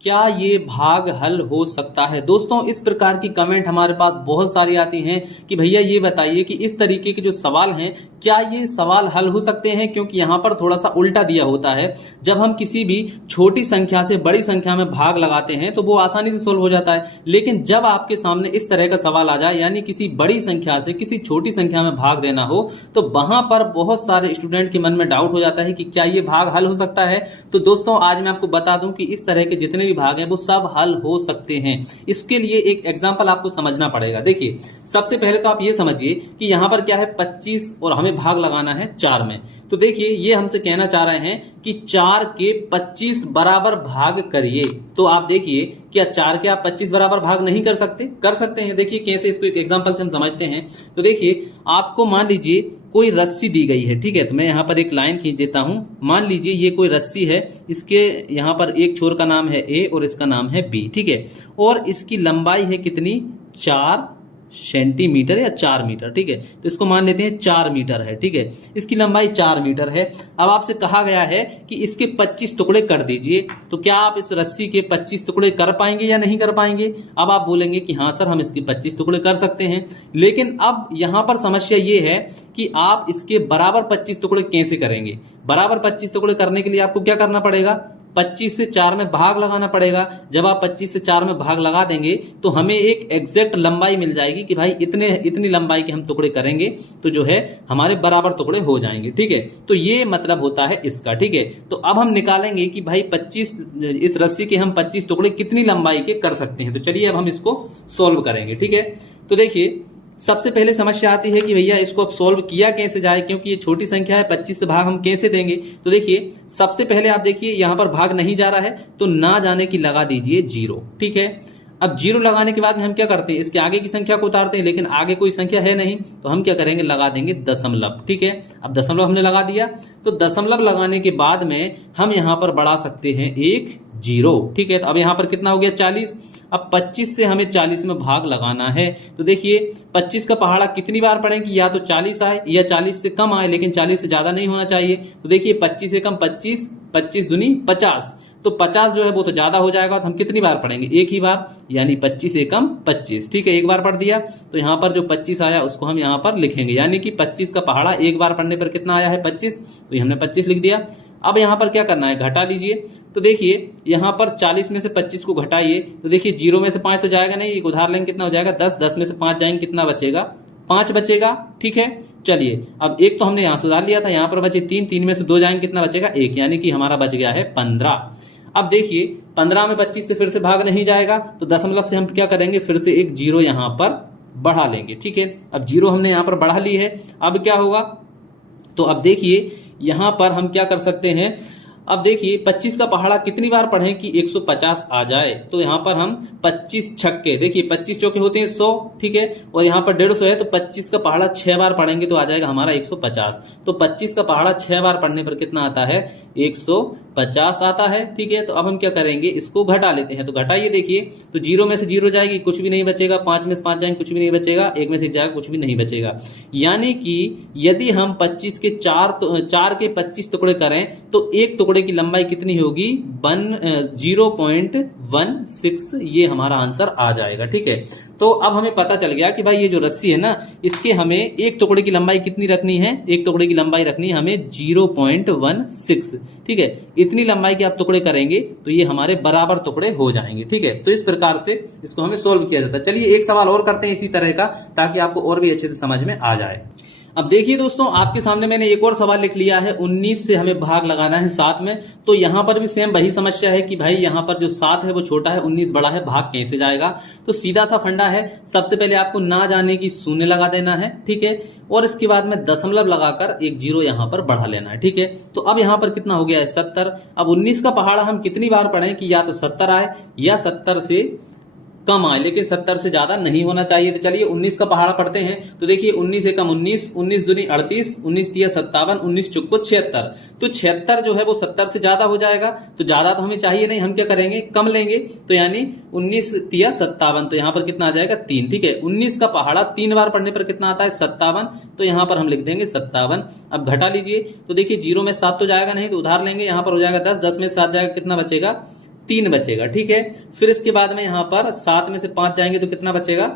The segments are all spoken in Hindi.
क्या ये भाग हल हो सकता है? दोस्तों, इस प्रकार की कमेंट हमारे पास बहुत सारी आती हैं कि भैया ये बताइए कि इस तरीके के जो सवाल हैं, क्या ये सवाल हल हो सकते हैं? क्योंकि यहाँ पर थोड़ा सा उल्टा दिया होता है। जब हम किसी भी छोटी संख्या से बड़ी संख्या में भाग लगाते हैं तो वो आसानी से सोल्व हो जाता है। लेकिन जब आपके सामने इस तरह का सवाल आ जाए, यानी किसी बड़ी संख्या से किसी छोटी संख्या में भाग देना हो, तो वहां पर बहुत सारे स्टूडेंट के मन में डाउट हो जाता है कि क्या ये भाग हल हो सकता है। तो दोस्तों, आज मैं आपको बता दूं कि इस तरह के जितने भी भाग हैं वो सब हल हो सकते हैं। इसके लिए एक एग्जांपल आपको समझना पड़ेगा। देखिए, सबसे पहले तो आप ये समझिए कि यहां पर क्या है 25 और हमें भाग लगाना है 4 में। तो देखिए, ये हमसे कहना चाह रहे हैं कि 4 के 25 बराबर भाग करिए। तो आप देखिए, क्या 4 के आप 25 बराबर भाग नहीं कर सकते? कर सकते हैं। देखिए कैसे, इसको एक एग्जांपल से हम समझते हैं। तो देखिए, आपको मान लीजिए कोई रस्सी दी गई है, ठीक है। तो मैं यहाँ पर एक लाइन खींच देता हूं। मान लीजिए ये कोई रस्सी है, इसके यहाँ पर एक छोर का नाम है ए और इसका नाम है बी, ठीक है। और इसकी लंबाई है कितनी? 4 सेंटीमीटर या 4 मीटर, ठीक है। तो इसको मान लेते हैं 4 मीटर है, ठीक है। इसकी लंबाई 4 मीटर है। अब आपसे कहा गया है कि इसके 25 टुकड़े कर दीजिए। तो क्या आप इस रस्सी के 25 टुकड़े कर पाएंगे या नहीं कर पाएंगे? अब आप बोलेंगे कि हाँ सर, हम इसके 25 टुकड़े कर सकते हैं। लेकिन अब यहां पर समस्या ये है कि आप इसके बराबर 25 टुकड़े कैसे करेंगे? बराबर 25 टुकड़े करने के लिए आपको क्या करना पड़ेगा? 25 से 4 में भाग लगाना पड़ेगा। जब आप 25 से 4 में भाग लगा देंगे तो हमें एक एग्जैक्ट लंबाई मिल जाएगी कि भाई इतनी लंबाई के हम टुकड़े करेंगे तो जो है हमारे बराबर टुकड़े हो जाएंगे, ठीक है। तो ये मतलब होता है इसका, ठीक है। तो अब हम निकालेंगे कि भाई 25 इस रस्सी के हम 25 टुकड़े कितनी लंबाई के कर सकते हैं। तो चलिए अब हम इसको सोल्व करेंगे, ठीक है। तो देखिए, सबसे पहले समस्या आती है कि भैया इसको अब सोल्व किया कैसे जाए, क्योंकि ये छोटी संख्या है, 25 से भाग हम कैसे देंगे। तो देखिए, सबसे पहले आप देखिए यहां पर भाग नहीं जा रहा है तो ना जाने की लगा दीजिए 0, ठीक है। अब 0 लगाने के बाद में हम क्या करते हैं? इसके आगे की संख्या को उतारते हैं, लेकिन आगे कोई संख्या है नहीं, तो हम क्या करेंगे? लगा देंगे दशमलव, ठीक है। अब दशमलव हमने लगा दिया, तो दशमलव लगाने के बाद में हम यहां पर बढ़ा सकते हैं 1 0, ठीक है। तो अब यहां पर कितना हो गया? 40। अब 25 से हमें 40 में भाग लगाना है। तो देखिए, 25 का पहाड़ा कितनी बार पढ़ेंगे? या तो 40 आए या 40 से कम आए, लेकिन 40 से ज्यादा नहीं होना चाहिए। तो देखिए, 25 से कम 25, 25 दूनी 50, तो 50 जो है वो तो ज्यादा हो जाएगा। तो हम कितनी बार पढ़ेंगे? एक ही बार, यानी 25 से कम 25, ठीक है। एक बार पढ़ दिया तो यहां पर जो 25 आया उसको हम यहां पर लिखेंगे, यानी कि 25 का पहाड़ा एक बार पढ़ने पर कितना आया है? 25। तो ये हमने 25 लिख दिया। अब यहां पर क्या करना है? घटा लीजिए। तो देखिए, यहां पर 40 में से 25 को घटाइए। तो देखिए, 0 में से 5 तो जाएगा नहीं, एक उधार लेंगे, कितना हो जाएगा? 10। 10 में से 5 जाएंगे, कितना बचेगा? 5 बचेगा, ठीक है। चलिए, अब एक तो हमने यहां सुधार लिया था, यहां पर बचे 3। 3 में से 2 जाएंगे, कितना बचेगा? 1, यानी कि हमारा बच गया है 15। अब देखिए, 15 में 25 से फिर से भाग नहीं जाएगा, तो दशमलव से हम क्या करेंगे? फिर से एक 0 यहां पर बढ़ा लेंगे, ठीक है। अब 0 हमने यहां पर बढ़ा ली है। अब क्या होगा? तो अब देखिए, यहां पर हम क्या कर सकते हैं? अब देखिए, 25 का पहाड़ा कितनी बार पढ़ें कि 150 आ जाए? तो यहां पर हम 25 छक्के, देखिए 25 चौके होते हैं 100, ठीक है। और यहां पर 150 है, तो 25 का पहाड़ा 6 बार पढ़ेंगे तो आ जाएगा हमारा 150। तो 25 का पहाड़ा 6 बार पढ़ने पर कितना आता है? 150 आता है, ठीक है। तो अब हम क्या करेंगे? इसको घटा लेते हैं। तो घटाइए, देखिए, तो 0 में से 0 जाएगी, कुछ भी नहीं बचेगा। 5 में से 5 जाएंगे, कुछ भी नहीं बचेगा। 1 में से 1 जाएगा, कुछ भी नहीं बचेगा। यानी कि यदि हम 25 के 4 के 25 टुकड़े करें तो एक टुकड़े की लंबाई कितनी होगी? 0.16। ये हमारा आंसर आ जाएगा, ठीक है। तो अब हमें पता चल गया कि भाई ये जो रस्सी है ना, इसके हमें एक टुकड़े की लंबाई कितनी रखनी है? एक टुकड़े की लंबाई रखनी है हमें 0.16, ठीक है। इतनी लंबाई के आप टुकड़े करेंगे तो ये हमारे बराबर टुकड़े हो जाएंगे, ठीक है। तो इस प्रकार से इसको हमें सोल्व किया जाता है। चलिए एक सवाल और करते हैं इसी तरह का, ताकि आपको और भी अच्छे से समझ में आ जाए। अब देखिए दोस्तों, आपके सामने मैंने एक और सवाल लिख लिया है। 19 से हमें भाग लगाना है 7 में। तो यहां पर भी सेम वही समस्या है कि भाई यहां पर जो 7 है वो छोटा है, 19 बड़ा है, भाग कैसे जाएगा? तो सीधा सा फंडा है। सबसे पहले आपको ना जाने की शून्य लगा देना है, ठीक है। और इसके बाद में दशमलव लगाकर एक 0 यहां पर बढ़ा लेना है, ठीक है। तो अब यहां पर कितना हो गया है? 70। अब 19 का पहाड़ा हम कितनी बार पढ़ें कि या तो 70 आए या 70 से कम आए, लेकिन 70 से ज्यादा नहीं होना चाहिए। तो चलिए 19 का पहाड़ा पढ़ते हैं। तो देखिए, 19 से कम 19, 19 दूनी 38, 19 तिया 57, 19 चौको 76। तो 76 जो है वो 70 से ज्यादा हो जाएगा। तो ज्यादा तो हमें चाहिए नहीं, हम क्या करेंगे? कम लेंगे। तो यानी 19 तिया 57, तो यहां पर कितना आ जाएगा? 3, ठीक है। 19 का पहाड़ा 3 बार पढ़ने पर कितना आता है? 57। तो यहां पर हम लिख देंगे 57। अब घटा लीजिए। तो देखिए, 0 में 7 तो जाएगा नहीं, तो उधार लेंगे, यहां पर हो जाएगा 10। 10 में 7 जाएगा, कितना बचेगा? 3 बचेगा। ठीक है, फिर इसके बाद में यहाँ पर 7 में से 5 जाएंगे तो कितना बचेगा,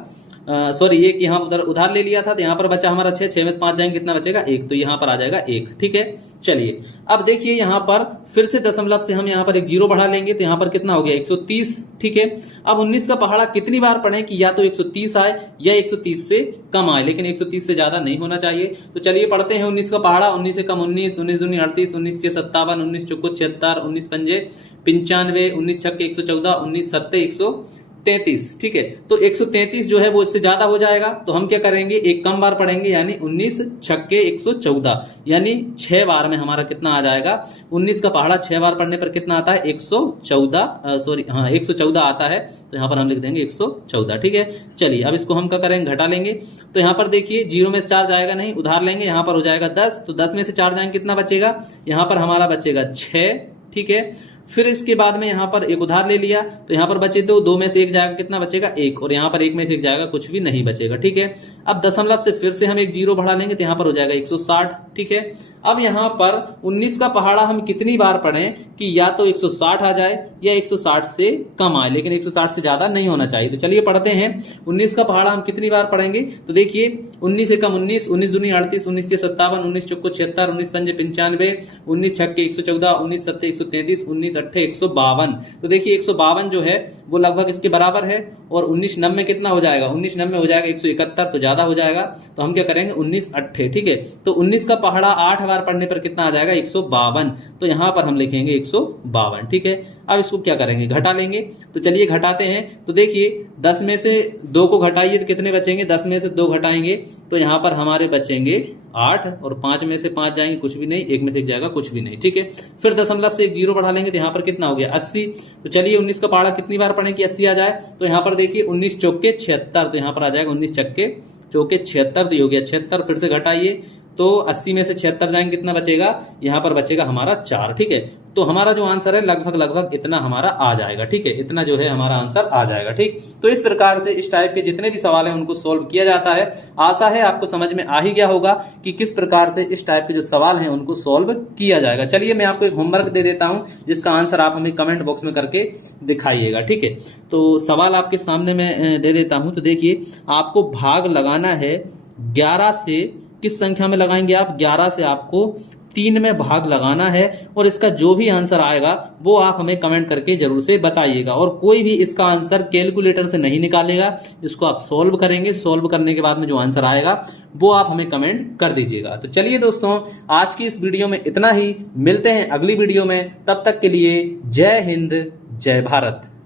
सॉरी ये कि यहाँ उधार ले लिया था तो यहाँ पर बचा हमारा 6, 6 में से 5 जाएंगे कितना बचेगा 1, तो यहाँ पर आ जाएगा 1। ठीक है, चलिए अब देखिए यहाँ पर फिर से दशमलव से हम यहाँ पर एक 0 बढ़ा लेंगे तो यहाँ पर कितना हो गया 130। ठीक है, अब 19 का पहाड़ा कितनी बार पढ़ें कि या तो 130 आए या 130 से कम आए, लेकिन 130 से ज्यादा नहीं होना चाहिए। तो चलिए पढ़ते हैं 19 का पहाड़ा। 19 से कम 19, 19 दूनी 38, 19 से 57, 19 चौको 76, 19 पंजे 95, 19 छक्के 114, 19 सत्ते 133। ठीक है, तो 133 जो है वो इससे ज्यादा हो जाएगा, तो हम क्या करेंगे एक कम बार पढ़ेंगे, यानी 19 छक्के 114, यानी 6 बार में हमारा कितना आ जाएगा। 19 का पहाड़ा 6 बार पढ़ने पर कितना आता है 114, सॉरी हाँ 114 आता है, तो यहाँ पर हम लिख देंगे 114। ठीक है, चलिए अब इसको हम क्या करेंगे घटा लेंगे। तो यहाँ पर देखिए 0 में से 4 जाएगा नहीं, उधार लेंगे, यहाँ पर हो जाएगा 10, तो 10 में से 4 जाएंगे कितना बचेगा, यहाँ पर हमारा बचेगा 6। ठीक है, फिर इसके बाद में यहाँ पर एक उधार ले लिया तो यहाँ पर बचे 2 में से 1 जाएगा कितना बचेगा 1, और यहाँ पर 1 में से 1 जाएगा कुछ भी नहीं बचेगा। ठीक है, अब दशमलव से फिर से हम एक 0 बढ़ा लेंगे तो यहाँ पर हो जाएगा 160। ठीक है, अब यहाँ पर 19 का पहाड़ा हम कितनी बार पढ़ें कि या तो 160 आ जाए या 160 से कम आए, लेकिन 160 से ज्यादा नहीं होना चाहिए। तो चलिए पढ़ते हैं 19 का पहाड़ा हम कितनी बार पढ़ेंगे, तो देखिए 19 से कम 19, 19 दूनी 38, 19 से 57, 19 चौको 76, 19 पंजे 95, 19 छक्के 114, 19 सत्ते 133, 19 अट्ठे 152। तो देखिए 152 जो है वो लगभग इसके बराबर है, और 19 नब्बे कितना हो जाएगा, 19 नब्बे हो जाएगा 171, तो ज्यादा हो जाएगा, तो हम क्या करेंगे 19 अट्ठे। ठीक है, तो 19 का पहाड़ा 8 बार पढ़ने पर कितना आ जाएगा 152, तो यहां पर हम लिखेंगे 152। ठीक है, अब इसको क्या करेंगे घटा लेंगे, तो चलिए घटाते हैं। तो देखिए 10 में से 2 को घटाइए तो कितने बचेंगे, 10 में से 2 घटाएंगे तो यहाँ पर हमारे बचेंगे 8, और 5 में से 5 जाएंगे कुछ भी नहीं, 1 में से 1 जाएगा कुछ भी नहीं। ठीक है, फिर दशमलव से एक 0 बढ़ा लेंगे तो यहाँ पर कितना हो गया 80। तो चलिए 19 का पहाड़ा कितनी बार पढ़ें कि 80 आ जाए, तो यहाँ पर देखिए 19 चौके 76, तो यहाँ पर आ जाएगा 19 चक्के चौके 76, तो ये हो गया 76। फिर से घटाइए तो 80 में से 76 जाएंगे कितना बचेगा, यहाँ पर बचेगा हमारा 4। ठीक है, तो हमारा जो आंसर है लगभग इतना हमारा आ जाएगा। ठीक है, इतना जो है हमारा आंसर आ जाएगा। ठीक, तो इस प्रकार से इस टाइप के जितने भी सवाल हैं उनको सोल्व किया जाता है। आशा है आपको समझ में आ ही गया होगा कि किस प्रकार से इस टाइप के जो सवाल हैं उनको सोल्व किया जाएगा। चलिए मैं आपको एक होमवर्क दे देता हूं जिसका आंसर आप हमें कमेंट बॉक्स में करके दिखाइएगा। ठीक है, तो सवाल आपके सामने मैं दे देता हूं। तो देखिए आपको भाग लगाना है 11 से, किस संख्या में लगाएंगे आप, 11 से आपको 3 में भाग लगाना है, और इसका जो भी आंसर आएगा वो आप हमें कमेंट करके जरूर से बताइएगा। और कोई भी इसका आंसर कैलकुलेटर से नहीं निकालेगा, इसको आप सॉल्व करेंगे, सॉल्व करने के बाद में जो आंसर आएगा वो आप हमें कमेंट कर दीजिएगा। तो चलिए दोस्तों आज की इस वीडियो में इतना ही, मिलते हैं अगली वीडियो में, तब तक के लिए जय हिंद जय भारत।